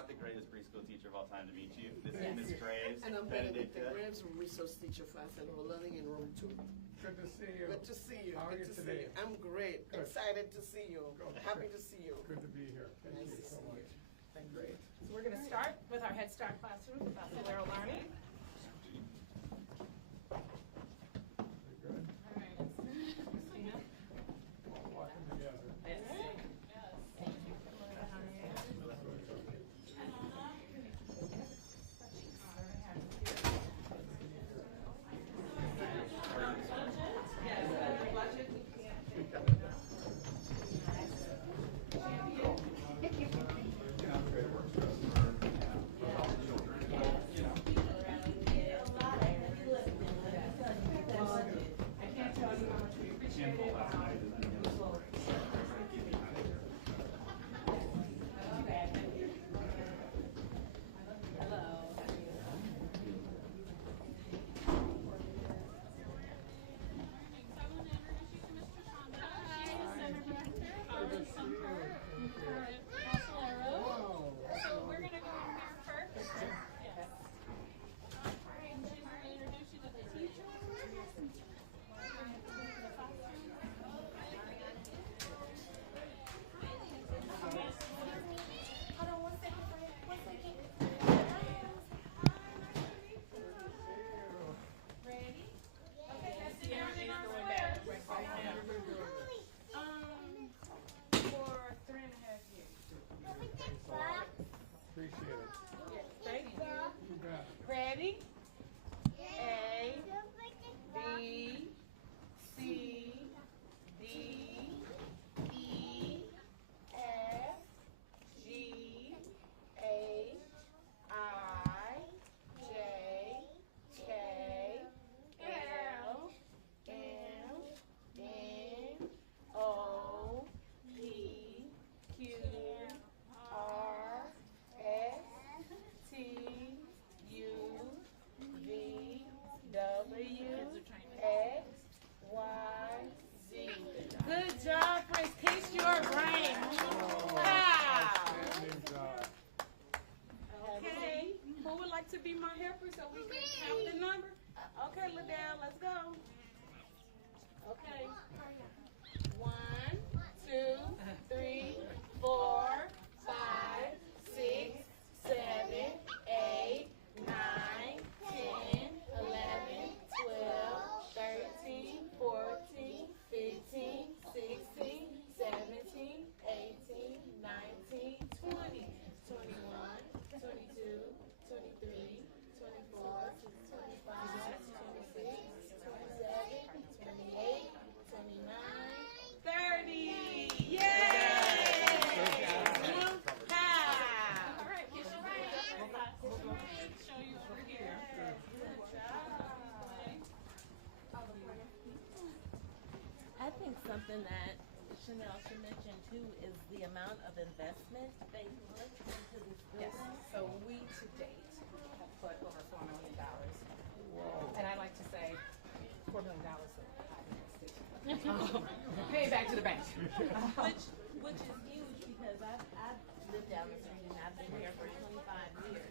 brought the greatest preschool teacher of all time to meet you. This is Ms. Graves. And I'm Benedict Graves, resource teacher for Federal Learning in room 2. Good to see you. Good to see you. How are Good you to today? see you. I'm great. Good. Excited to see you. Good. Happy to see you. Good to be here. Thank Nice you to so see much. you. Thank Great. So we're going to start with our Head Start classroom about Solero learning. Very good. All right, Christina. All walking together. Yes. Thank you. I can't tell you how much we appreciate it. Hello. So we're going to go in here first. Yes. All right, and she's going to introduce you to the teachers. Hold on 1 second, friend. 1 second. Ready? Okay, let's sit down and Everything's going answer. back. Right now. For 3.5 years. Appreciate it. Yes, thank you. You bet. Ready? A, B, C, D, E, F, G, H, I, J, K, L, M, N, O, P, Q, R, S, T, U, V, W, X, Y, Z. Good job, Prince. Kiss your brain. Wow. Outstanding job. Okay. Who would like to be my helper so we can count the number? Okay, Liddell, let's go. Okay. 1, 2, 3, 4, 5, 6, 7, 8, 9, 10, 11, 12, 13, 14, 15, 16, 17, 18, 19, 20, 21, 22, 23, 24, 25, 26, 27, 28, 29, 30. Yay! All right, kiss your right. Show you over here. Good job. I think something that Chanel should mention too is the amount of investment they put into this Yes, building. so we to date have put over $4 million. And I like to say $4 million pay it back to the bank. Which is huge because I've lived down the street and I've been here for 25 years.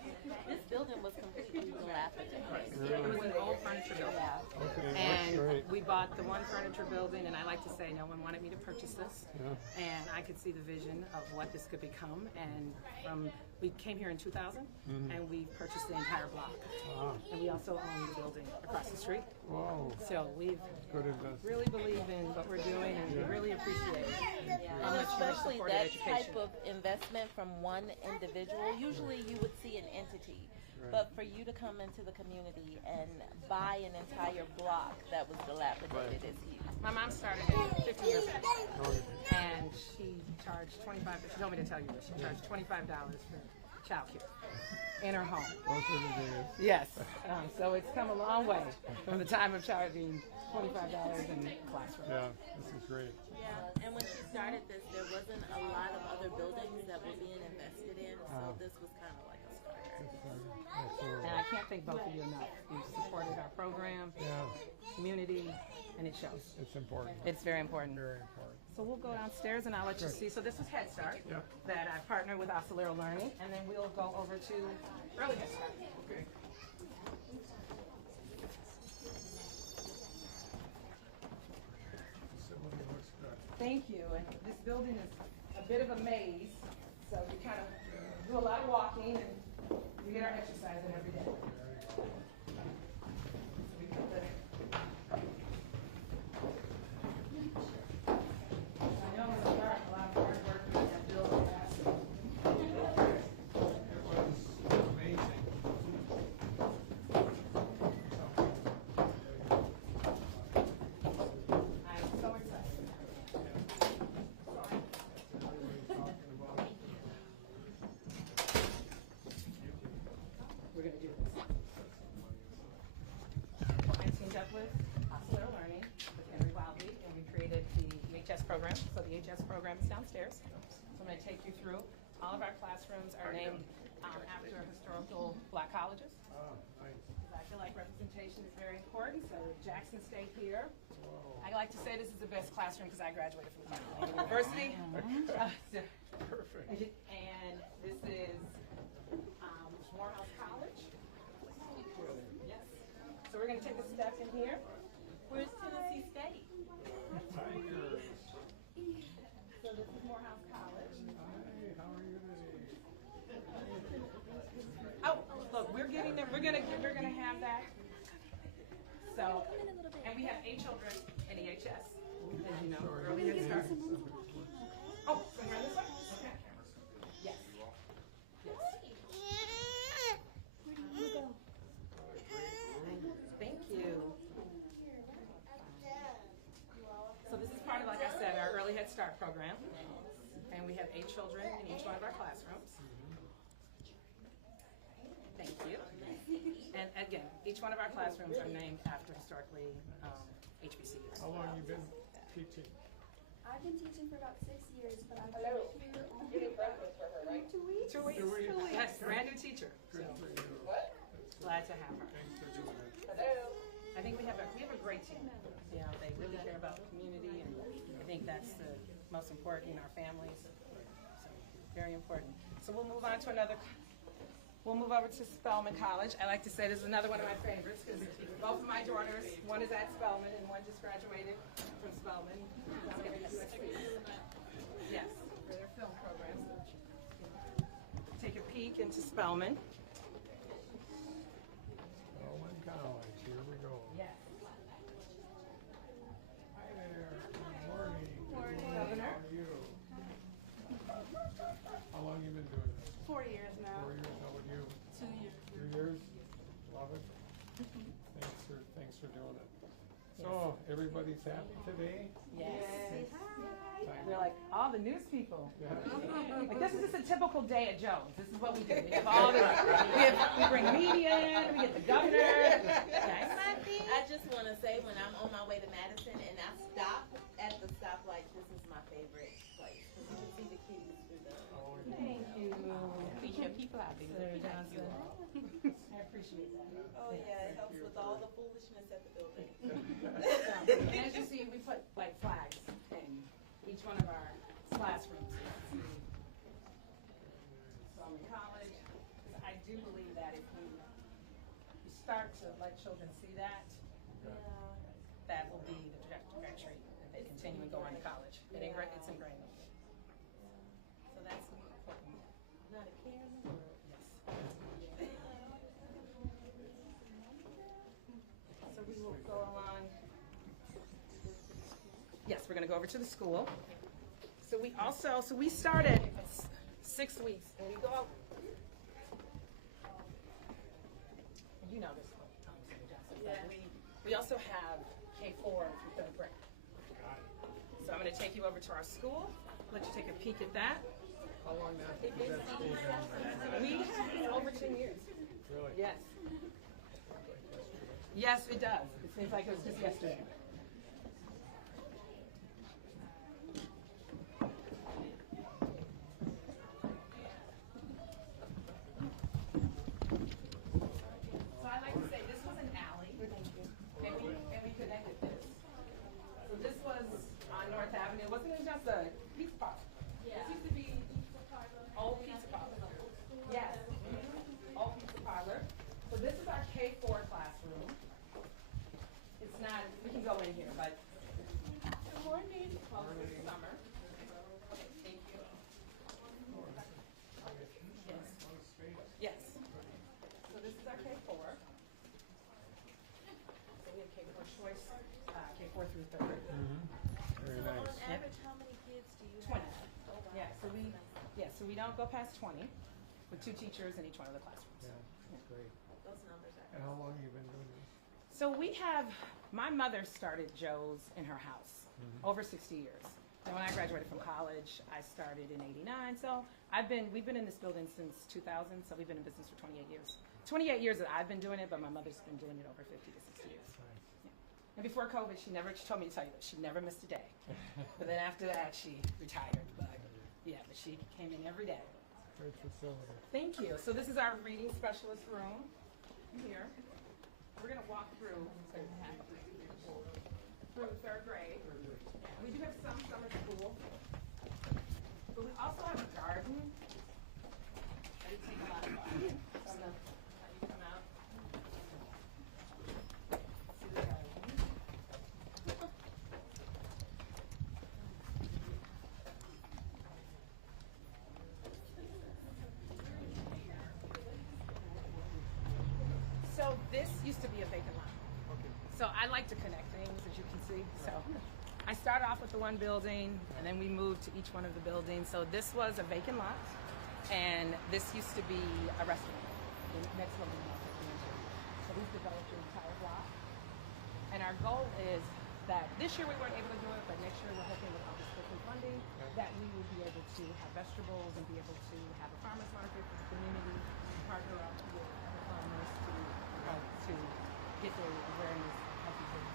This building was completely dilapidated. It was an old furniture building. Yeah. Okay, that's And great. we bought the one furniture building, and I like to say no one wanted me to purchase this. Yeah. And I could see the vision of what this could become. And we came here in 2000, and we purchased the entire block. Wow. And we also own the building across the street. Whoa. So we've Good investment. really believe in what we're doing, and we really appreciate And how much you've especially supported that education. type of investment from one individual, usually you would see an entity. Right. But for you to come into the community and buy an entire block that was dilapidated is huge. My mom started it 50 years ago, and she charged $25. She told me to tell you this. She charged $25 for childcare in her home. Those are the days. Yes, so it's come a long way from the time of charging $25 in the classroom. Yeah, this is great. Yeah, and when she started this, there wasn't a lot of other buildings that were being invested in, so this was kind of like a starter. That's, And I can't thank both of you enough. You've supported our program. yeah. community, and it shows. It's important. It's very important. Very important. So we'll go downstairs and I'll let you Good. see. So this is Head Start Yeah. that I partner with Oscillero Learning, and then we'll go over to Early Head Start. Okay. Facility looks good. Thank you. And this building is a bit of a maze, so we kind of do a lot of walking and we get our exercise in every day. We put the- I know it's a lot of hard work in that building. It was amazing. I'm so excited. Everybody's talking about it. We're going to do this. I teamed up with Oscillero Learning, with Henry Wildby, and we created the EHS program. So the EHS program is downstairs. So I'm going to take you through. All of our classrooms are named after historical Black colleges. Ah, nice. I feel like representation is very important, so Jackson State here. Whoa. I like to say this is the best classroom because I graduated from Claremont University. Perfect. And this is Morehouse College. Yes. So we're going to take a step in here. Where's Tennessee State? Tiger. So this is Morehouse College. Hi, how are you today? Oh, look, we're getting there. We're gonna have that. So, and we have 8 children in EHS, as you know, early Head Start. Oh, so we're on this way? Okay. Yes. Yes. Thank you. So this is part of, like I said, our early Head Start program. And we have 8 children in each one of our classrooms. Thank you. And again, each one of our classrooms are named after historically HBCUs. How long you been teaching? I've been teaching for about 6 years, but I've been here only about 2 weeks. 2 weeks. 2 weeks. Yes, brand new teacher. Good So for you. glad to have her. Thanks for doing it. I think we have a great team. You know, they really care about the community, and I think that's the most important in our families. So very important. So we'll move on to another. We'll move over to Spelman College. I like to say this is another one of my favorites because both of my daughters, one is at Spelman and one just graduated from Spelman. Yes, for their film program. So, take a peek into Spelman. Spelman College, here we go. Yes. Hi there, good morning. Morning, Good Governor. How are you? How long you been doing this? 4 years now. 4 years, how about you? 2 years. 2 years? Love it. Thanks for doing it. So, everybody's happy today? Yes. Time- They're like all the news people. Yeah. Like this is just a typical day at Jones. This is what we do. We have all the we bring media in, we get the governor. Yes. I just want to say, when I'm on my way to Madison and I stop at the stoplight, this is my favorite place. 'Cause you can see the kids through the. Thank you. Feed your people out there. Senator Johnson. I appreciate that. Oh yeah, it helps with all the foolishness at the building. And as you see, we put like flags in each one of our classrooms. Spelman College. I do believe that if you start to let children see that, that will be the trajectory that they continue and go on to college. It's ingrained. So that's important. Not a care in the world. Yes. So we will go along. Yes, we're going to go over to the school. So we started 6 weeks, and we go. You know this one, Senator Johnson. But we also have K4 through 3rd grade. So I'm going to take you over to our school. Let you take a peek at that. How long has that school been? We have over 10 years. Really? Yes. Yes, it does. It seems like it was just yesterday. So I like to say this was an alley. And we could Avenue, wasn't it just a pizza parlor? Yeah. This used to be old pizza parlor. Yes, old pizza parlor. So this is our K-4 classroom. It's not, we can go in here, but. Good morning. Closed for the summer. Thank you. Yes. Yes. So this is our K-4. So we have K-4 choice, K-4 through 3rd. Very nice. On average, how many kids do you 20. have? Oh, wow. So we don't go past 20 with 2 teachers in each one of the classrooms. Yeah, that's great. Those numbers are. And how long have you been doing this? So we have, my mother started Joe's in her house over 60 years. And when I graduated from college, I started in '89. So we've been in this building since 2000. So we've been in business for 28 years. 28 years that I've been doing it, but my mother's been doing it over 50 to 60 years. And before COVID, she told me to tell you that she never missed a day. But then after that, she retired. But yeah, but she came in every day. Great facility. Thank you. So this is our reading specialist room here. We're going to walk through 3rd grade. We do have some summer school, but we also have a garden. That would take a lot of fun. So I'm going to let you come out. See the garden. So this used to be a vacant lot. So I like to connect things, as you can see. So I started off with the one building, and then we moved to each one of the buildings. So this was a vacant lot, and this used to be a restaurant. The next one we want to enter. So we've developed an entire block. And our goal is that this year we weren't able to do it, but next year we're hoping with all this different funding that we will be able to have vegetables and be able to have a farmer's market for the community, and partner up with other farmers to help to get their awareness of healthy food.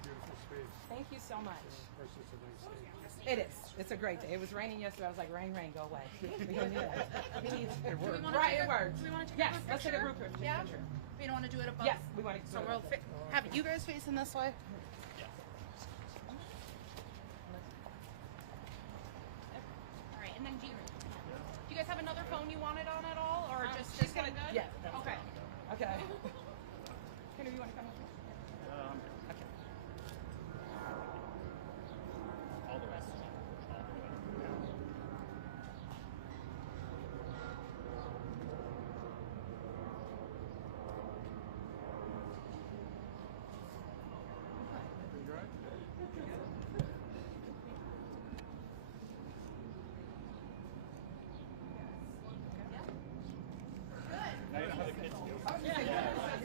Beautiful space. Thank you so much. Of course, it's a nice space. It is. It's a great day. It was raining yesterday. I was like, rain, rain, go away. We don't need that. We need It worked. Right, it works. Do we want to take Yes, a group let's take a picture? group picture. Yeah? You don't want to do it above? Yes, we want to. So we'll have you guys facing this way? All right, and then do you guys have another phone you wanted on at all, or just this one good? Yes. that's Okay. fine. Okay. Henry, you want to come up? Okay. All the rest. Now you know how the kids do.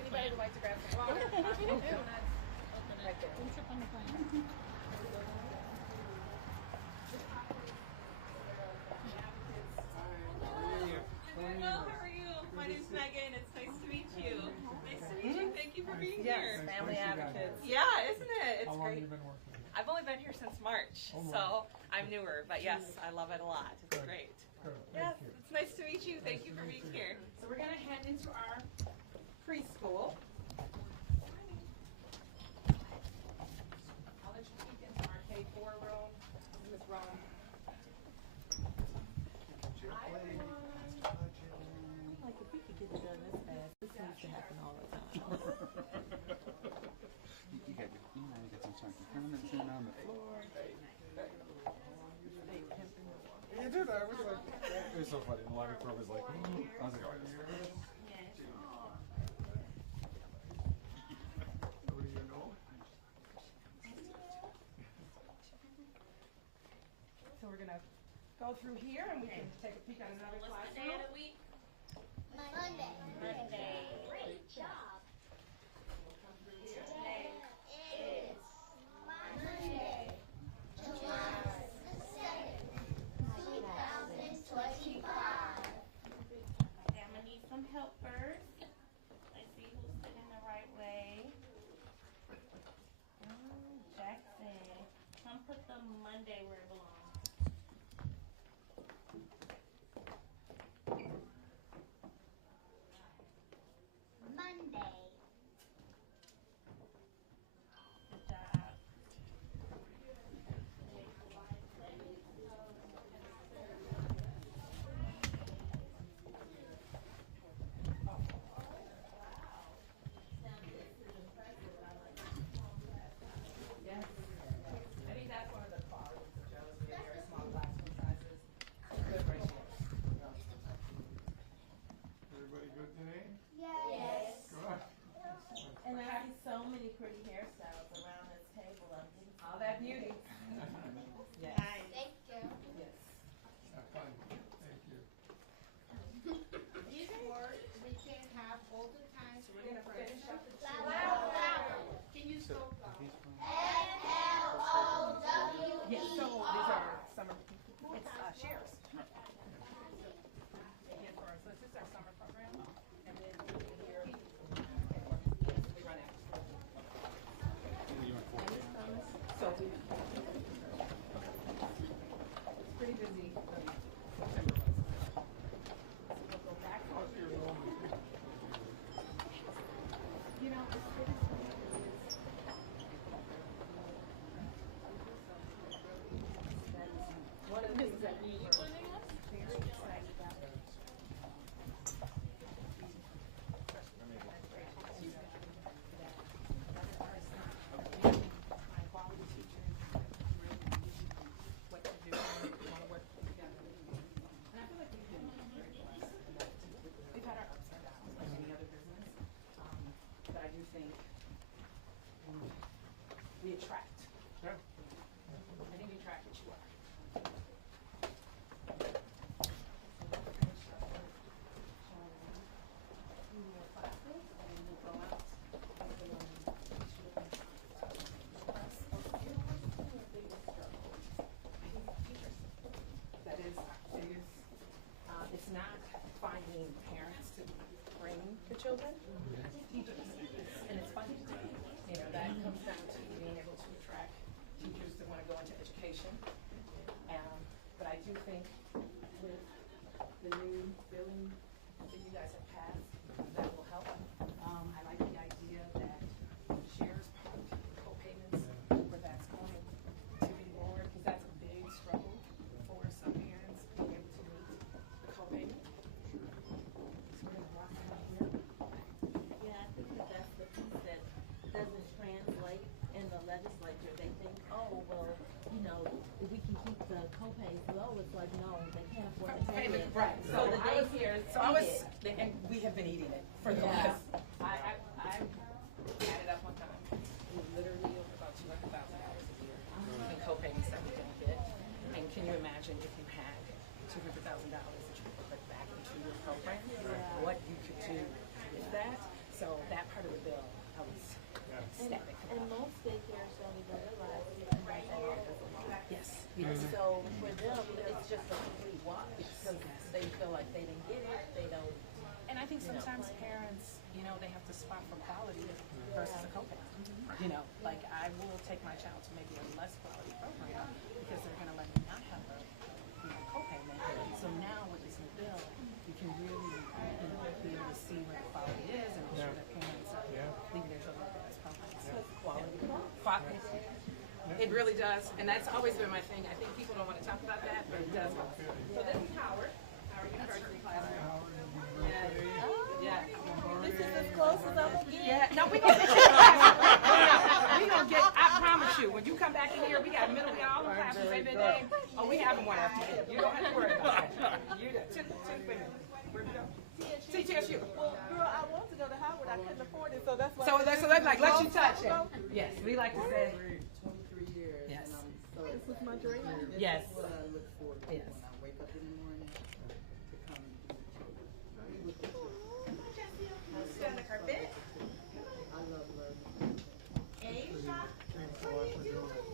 Anybody would like to grab some water? Right there. Well, how are you? My name's Megan. It's nice to meet you. Nice to meet you. Thank you for being Yes, here. family advocates. Yeah, isn't it? It's How long have great. you been working? I've only been here since March, Oh, so I'm newer. But yes, I love it a lot. It's Good. great. Good, Yes, thank you. it's nice to meet you. Thank you for being here. So we're going to head into our preschool. I'll let you peek into our K-4 room. This is room. Like, if we could get it done this fast, this needs to happen all the time. You got your, you got some chunky permanents in on the floor. Yeah, dude, I was like, it was so funny. The library club was like, I was like, what do you know? So we're going to go through here and we can take a peek at another classroom. Monday. Great job. Today is Monday, July the 2nd, 2025. Okay, I'm gonna need some help first. Let's see who's sitting the right way. Jackson, come put the Monday where it belongs. many pretty hairstyles around this table. I'm thinking All that beauty. Yes. Thank you. Yes. Have fun. Thank you. Before we can have olden times. We're gonna finish up the Can you go? Yes, so these are summer, it's shares. Again, so this is our summer program, and then here, we run out. So we, it's pretty busy, September was. We'll go back. You know, it's pretty one of the things that we were very excited about. My quality teachers, what to do, want to work together. And I feel like we've been very blessed. We've had our ups and downs like any other business, but I do think we attract. Yeah. I think you attract what you are. That is our biggest, it's not finding parents to bring the children, teachers. And it's funny, you know, that comes down to being able to attract teachers that want to go into education. But I do think with the new billing that you guys have passed, that will help. I like the idea that the shares part, co-payments, where that's going to be lower, because that's a big struggle for some parents, being able to meet the co-payment. So we're gonna walk out here. Yeah, I think that that's the piece that doesn't translate in the legislature. They think, oh, well, you know, if we can keep the co-pays low, it's like, no, they can't afford to pay it. Right. So the daycares And we have been eating it for the last, I added up one time, we literally over about $200,000 a year in co-payments that we don't get. And can you imagine if you had $200,000 that you could put back into your program, what you could do with that? So that part of the bill, I was ecstatic And about. most daycares don't even realize you can write that off as a loan. Yes. And so for them, it's just a complete wash because they feel like they didn't get it, they don't. And I think sometimes parents, you know, they have to spot for quality versus a copay. You know, like I will take my child to maybe a less quality program because they're going to let me not have a copayment. So now with this new bill, you can really be able to see where the quality is and make sure that parents are leaving their children with the best programs. Quality. It really does, and that's always been my thing. I think people don't want to talk about that, but it does. So this is Howard. Howard University classroom. Yeah. This is as close as I'm gonna get. Yeah. No, we gonna get you. We gonna get. I promise you. When you come back in here, we got middle of all the classes every day. Oh, we having one after you. You don't have to worry about that. You two women. Where we go? TSU. Well, girl, I want to go to Howard. I couldn't afford it, so that's why. So that's like let you touch it. Yes, we like to say. 23 years. Yes. And I'm so This was my dream. Yes. This is what I look forward to Yes. when I wake up in the morning to come and do the children. Sit on the carpet. I love learning. Asia, Thanks a lot for doing it.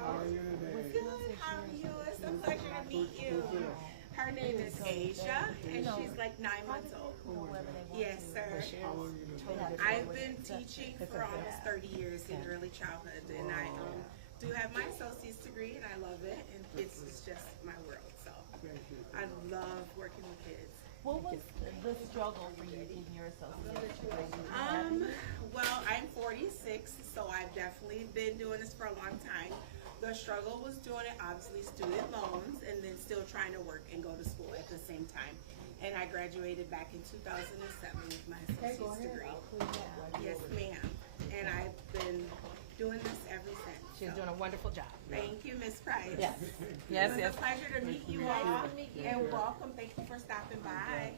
How are you today? Good, how are you? It's a pleasure to meet you. Her name is Asia, and she's like 9 months old. Yes, sir. How long you been doing it? I've been teaching for almost 30 years in early childhood, and I do have my associate's degree, and I love it, and it's just my world. So I love working with kids. what was the struggle for you in your associate? Well, I'm 46, so I've definitely been doing this for a long time. The struggle was doing it, obviously, student loans, and then still trying to work and go to school at the same time. And I graduated back in 2007 with my associate's degree. Yes, ma'am. And I've been doing this ever since. She is doing a wonderful job. Thank you, Ms. Price. Yes. Yes, It was yes. a pleasure to meet you Nice all. to meet you. And welcome. Thank you for stopping by.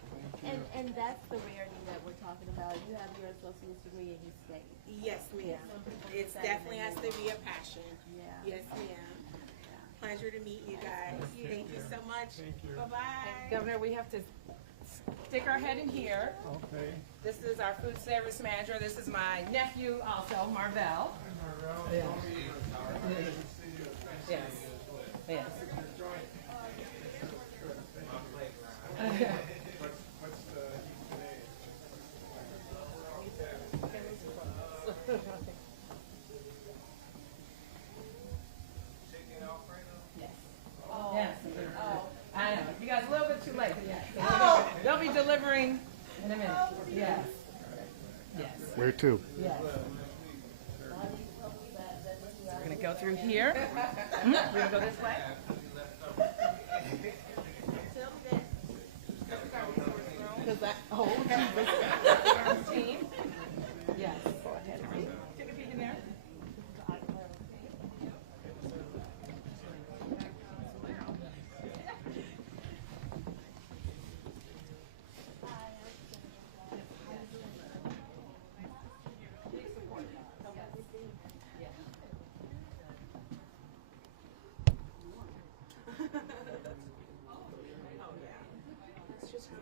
And that's the rarity that we're talking about. You have your associate's degree and you stay. Yes, ma'am. It definitely has to be a passion. Yeah. Yes, ma'am. Pleasure to meet you guys. Thank you so much. Thank you. Bye-bye. Governor, we have to stick our head in here. Okay. This is our food service manager. This is my nephew also, Marvell. Yes. Yes. Yes. What's the Yes. I know. You guys a little bit too late. They'll be delivering in a minute. Yes. Yes. Where to? Yes. We're going to go through here. We're going to go this way. Team. Yes. Go ahead. Take a peek in there.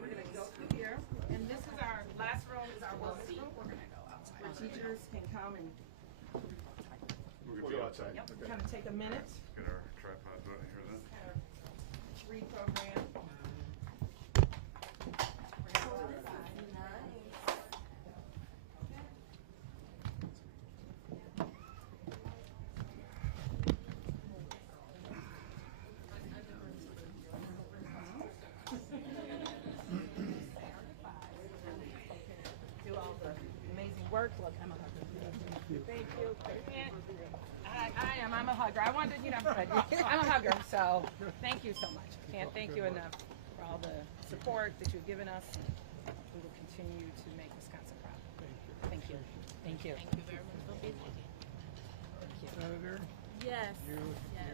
We're going to go through here. And this is our last room, is our wellness room. We're going to go outside. Where teachers can come and We'll go outside. kind of take a minute. Get our tripod out here then. Kind of reprogram. Do all the amazing work. Look, I'm a hugger. Thank you. I am. I'm a hugger. I wanted, I'm a hugger. So thank you so much. Can't thank you enough for all the support that you've given us. We will continue to make Wisconsin proud. Thank you. Thank you. Thank you very much for being here. Senator? Yes. You Yes.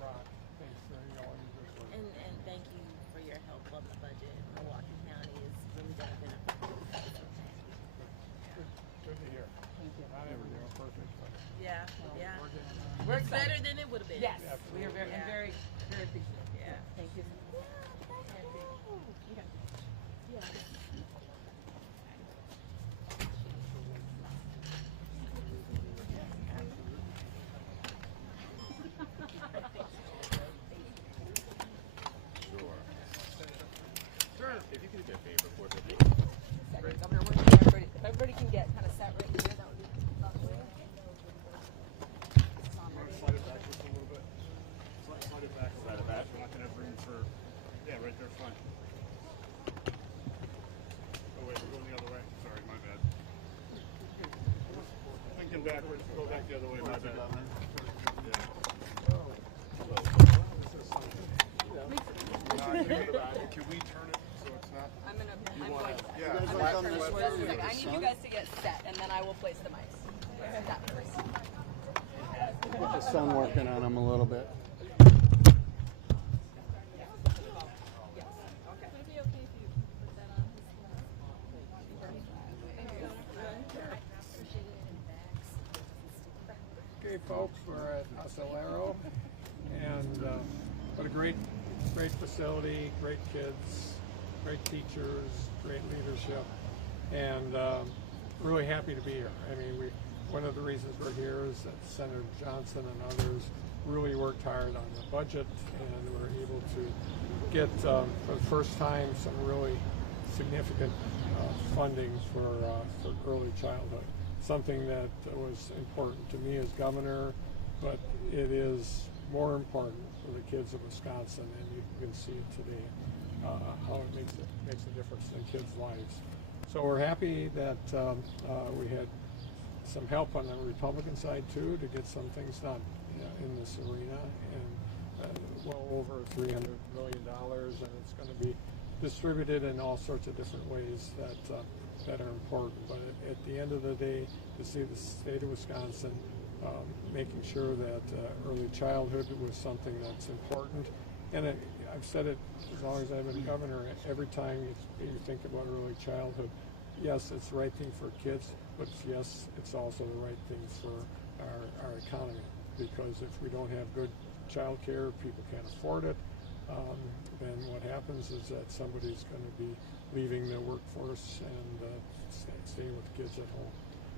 rock. Thanks for all your good work. And thank you for your help on the budget. Milwaukee County is really going to benefit. Good to hear. Thank you. Not everything was perfect, but Yeah, yeah. we're getting We're It's excited. better than it would have been. Yes, we are very, Yeah. very, very appreciative. Yeah. Thank you. Yeah. Sure. If you could do me a favor for the Governor, if everybody can get kind of set right here, that would be lovely. Slide it back just a little bit. Slide it back. Slide it back. We're not going to have room for. Yeah, right there, fine. Oh, wait, we're going the other way. Sorry, my bad. Thinking backwards. Go back the other way, my bad. Can we turn it so it's not? I'm going to, Yeah. I need you guys to get set, and then I will place the mics. That first. Get the sun working on them a little bit. Would it be okay if you put that on his Okay, folks, we're at Acelero, and what a great facility, great kids, great teachers, great leadership, and really happy to be here. I mean, one of the reasons we're here is that Senator Johnson and others really worked hard on the budget, and were able to get, for the first time, some really significant funding for early childhood. Something that was important to me as governor, but it is more important for the kids of Wisconsin, and you can see it today, how it makes a difference in kids' lives. So we're happy that we had some help on the Republican side too to get some things done in this arena, and well over $300 million, and it's going to be distributed in all sorts of different ways that are important. But at the end of the day, to see the state of Wisconsin making sure that early childhood was something that's important. And I've said it as long as I've been governor, every time you think about early childhood, yes, it's the right thing for kids, but yes, it's also the right thing for our economy. Because if we don't have good child care, people can't afford it, then what happens is that somebody's going to be leaving the workforce and staying with the kids at home.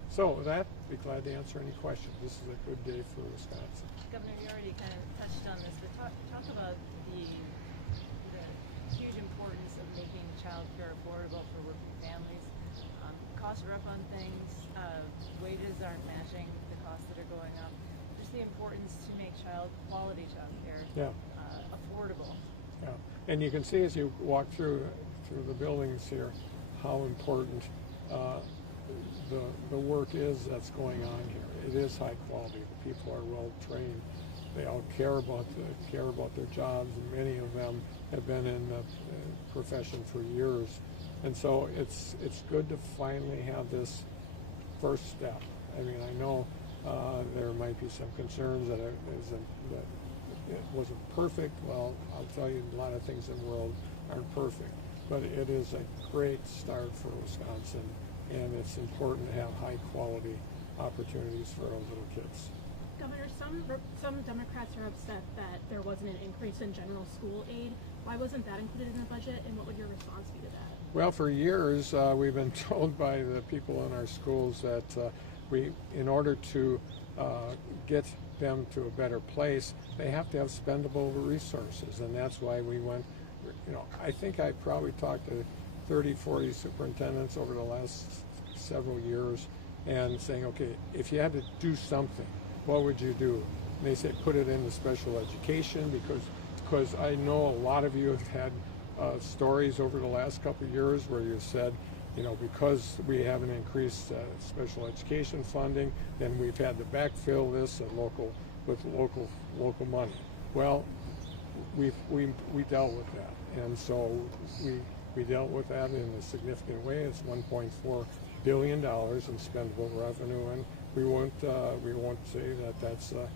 So with that, be glad to answer any questions. This is a good day for Wisconsin. Governor, you already kind of touched on this, but talk about the huge importance of making child care affordable for working families. Costs are up on things, wages aren't matching the costs that are going up. Just the importance to make quality child care affordable. Yeah, and you can see as you walk through the buildings here how important the work is that's going on here. It is high quality. The people are well trained. They all care about their jobs, and many of them have been in the profession for years. And so it's good to finally have this first step. I mean, I know there might be some concerns that it wasn't perfect. Well, I'll tell you, a lot of things in the world aren't perfect, but it is a great start for Wisconsin, and it's important to have high quality opportunities for our little kids. Governor, some Democrats are upset that there wasn't an increase in general school aid. Why wasn't that included in the budget, and what would your response be to that? Well, for years we've been told by the people in our schools that in order to get them to a better place, they have to have spendable resources, and that's why we went. I think I probably talked to 30, 40 superintendents over the last several years, and saying, okay, if you had to do something, what would you do? And they said, put it into special education, because I know a lot of you have had stories over the last couple of years where you said, because we haven't increased special education funding, then we've had to backfill this with local money. Well, we dealt with that, and so we dealt with that in a significant way. It's $1.4 billion in spendable revenue, and we won't say that that's a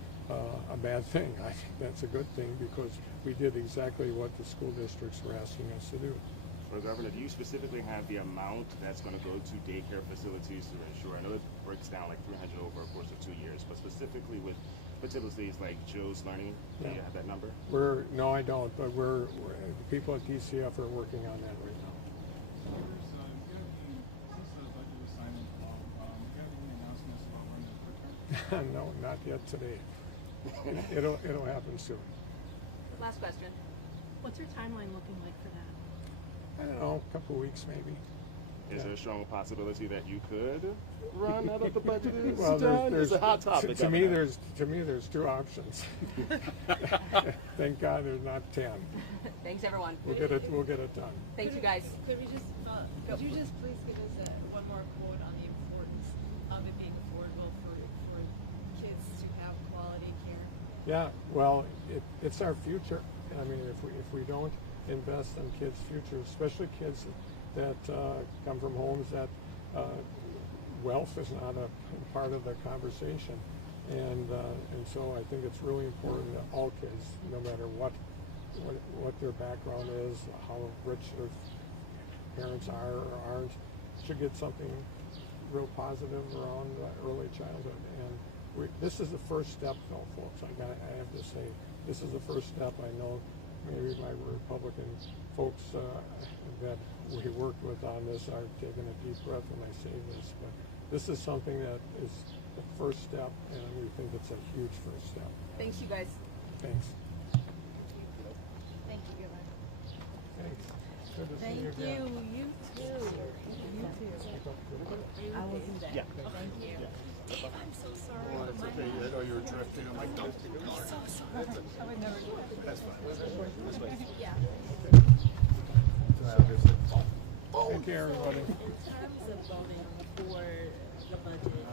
bad thing. I think that's a good thing, because we did exactly what the school districts were asking us to do. For Governor, do you specifically have the amount that's going to go to daycare facilities to ensure? I know it breaks down like $300 over a course of 2 years, but specifically with facilities like Joe's Learning, do you have that number? No, I don't, but the people at DCF are working on that right now. No, not yet today. It'll happen soon. Last question. What's your timeline looking like for that? I don't know, a couple of weeks maybe. Is there a strong possibility that you could run out of the budget? Well, there's a hot topic. To me, there's two options. Thank God there's not 10. Thanks, everyone. We'll get it done. Thank you, guys. Could you just please give us one more quote on the importance of it being affordable for kids to have quality care? Yeah, well, it's our future. I mean, if we don't invest in kids' future, especially kids that come from homes that wealth is not a part of the conversation, and so I think it's really important that all kids, no matter what their background is, how rich their parents are or aren't, should get something real positive around early childhood. And this is the first step, though, folks. I have to say, this is the first step. I know maybe my Republican folks that we worked with on this are taking a deep breath when I say this, but this is something that is the first step, and we think it's a huge first step. Thanks, you guys. Thanks. Thank you, Governor. Thanks. Good to see Thank you again. you. You too. You too. I will do that. Yeah. Thank you. Dave, I'm so sorry. Oh, that's okay. I know you were drifting. I'm like, no. I'm so sorry. I would never do that. That's fine. Yeah. Take care, everybody. In terms of voting for the budget,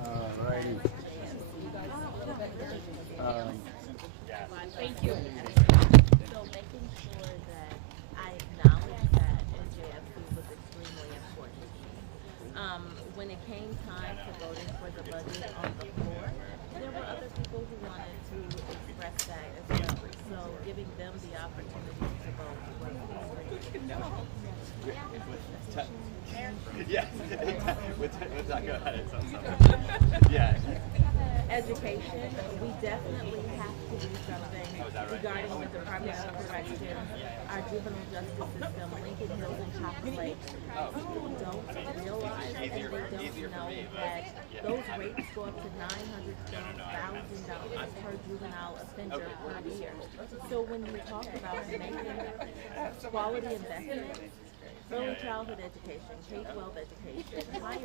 right. Thank you. so making sure that I acknowledge that NJFC was extremely important. When it came time for voting for the budget on the floor, there were other Yeah, we'll talk about it sometime. Yeah. Education, we definitely have to do something regarding the Department of Corrections, our juvenile justice system, Lincoln Hills and Chapel Lake. People don't realize and they don't know that those rates go up to $912,000 per juvenile offender per year. So when you talk about making quality investments, early childhood education, K-12 education, higher